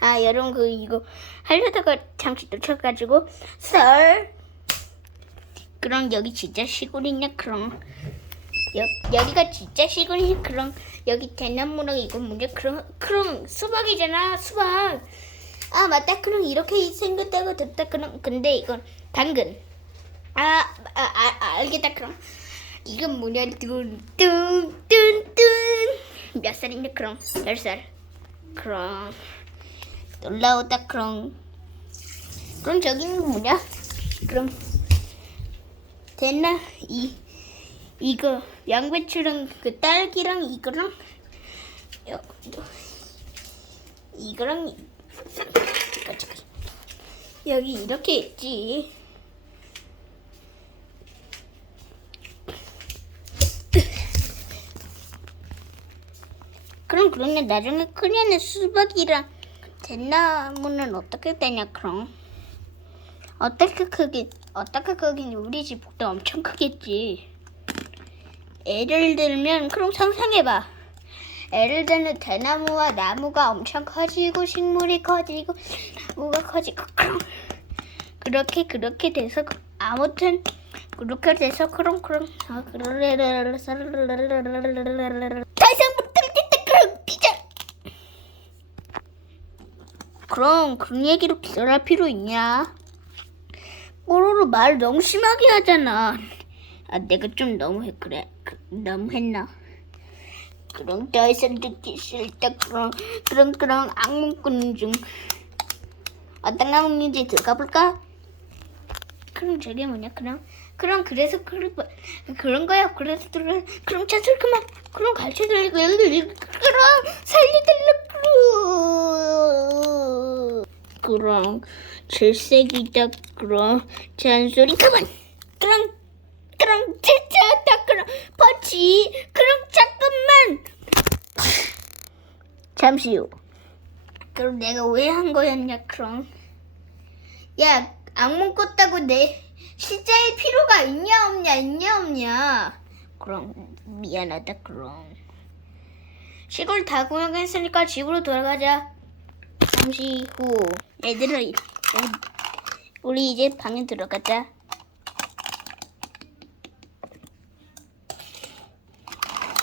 아 여러분 그 이거 하려다가 잠시 놓쳐가지고 썰. 그럼 여기 진짜 시골이냐 그럼? 여, 여기가 진짜 시골이냐 그럼? 여기 대나무랑 이거 뭐냐 그럼 그럼 수박이잖아 수박. 아 맞다. 그럼 이렇게 생겼다고 됐다. 그럼 근데 이건 당근. 아, 아, 아, 아 알겠다. 그럼. 이건 뭐냐? 뚠뚠뚠뚠 몇 살이냐 그럼? 열살. 그럼 놀라우다 그럼. 그럼 저기는 뭐냐? 그럼 됐나? 이 이거 양배추랑 그 딸기랑 이거랑? 여, 이거랑 여기 이렇게 있지. 그럼 그러면 나중에 크면은 수박이랑 대나무는 어떻게 되냐 그럼? 어떻게 크긴 어떻게 크긴 우리 집보다 엄청 크겠지. 예를 들면 그럼 상상해봐. 예를 들면 대나무와 나무가 엄청 커지고 식물이 커지고 나무가 커지고 그럼. 그렇게 그렇게 돼서 그- 아무튼 그렇게 돼서 그럼 그럼. 아, 그러레 그럼 그런 얘기로 기절할 필요 있냐? 뽀로로 말 너무 심하게 하잖아. 아 내가 좀 너무 해 그래. 그, 너무 했나? 그럼 더 이상 듣기 싫다. 그럼 그럼 그럼 악몽 꾸는 중. 어떤 악몽인지 들어가 볼까? 그럼 저게 뭐냐 그럼? 그럼 그래서 그런 거- 그런 거야? 그래서 그런 그럼 차슬 그만. 그럼 갈치 들리고 그럼 살리들려 그럼 그럼 질색이다 그럼 잔소리. 그만! 그럼 그럼 진짜다 그럼 펀치! 그럼 잠깐만! 잠시 후. 그럼 내가 왜 한 거였냐 그럼? 야 악몽 꿨다고 내 실제일 필요가 있냐 없냐 있냐 없냐? 그럼 미안하다 그럼. 시골 다 구경했으니까 집으로 돌아가자 잠시 후 얘들아 야, 우리 이제 방에 들어가자.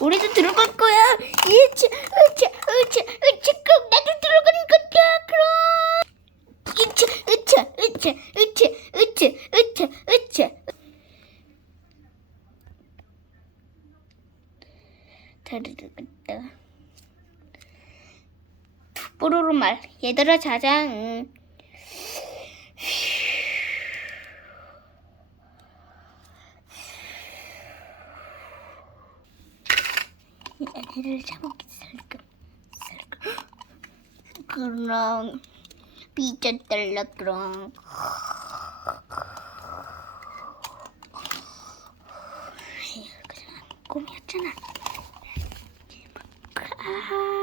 우리도 들어갈 거야. 이치 으치 으치 으치 그럼 나도 들어가는 거다 그럼. 으차 으차 으차 으차 으차 으차 으차 다 들어갔다 뽀로로 말. 얘들아 자자. 응. 얘를 잡아먹겠을까? 그럼. 삐졌달라 그럼 에휴, 그냥 꿈이었잖아 아.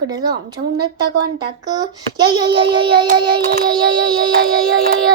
그래서 엄청 맵다고 한다. 끄 야야야야야야야야야야야야야야야